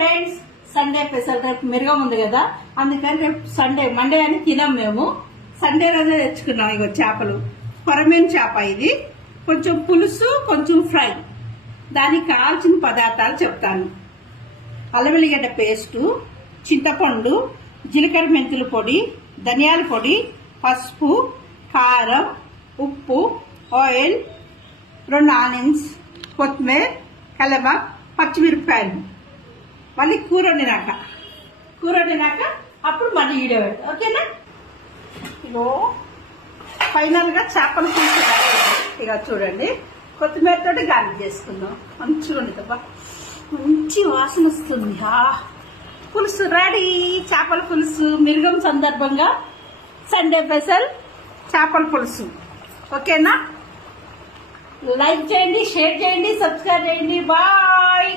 Friends, Sunday special. రేపు మిరగం ఉంది కదా, అందుకని రేపు సండే, మండే అని తినాం మేము. సండే రోజే తెచ్చుకున్నాం. ఇగో చేపలు, కొరమేను చేప. ఇది కొంచెం పులుసు, కొంచెం ఫ్రై. దానికి కావాల్సిన పదార్థాలు చెప్తాను. అల్లం వెల్లిగడ్డ పేస్టు, చింతపండు, జీలకర్ర మెంతుల పొడి, ధనియాల పొడి, పసుపు, కారం, ఉప్పు, ఆయిల్, 2 ఆనియన్స్, కొత్తిమీర, కలబాక్, పచ్చిమిరపకాయలు. మళ్ళీ కూర వండినాక అప్పుడు మళ్ళీ వీడియో పెడతాం. ఓకేనా? ఇగో ఫైనల్ గా చేపల పులుసు ఇక చూడండి. కొత్తిమీరతో గార్నిష్ చేసుకుందాం. మంచిగా ఉండదు, మంచి వాసన వస్తుంది. పులుసు రెడీ. చేపల పులుసు మిరగం సందర్భంగా సండే స్పెషల్ చేపల పులుసు. ఓకేనా? లైక్ చేయండి, షేర్ చేయండి, సబ్స్క్రైబ్ చేయండి. బాయ్.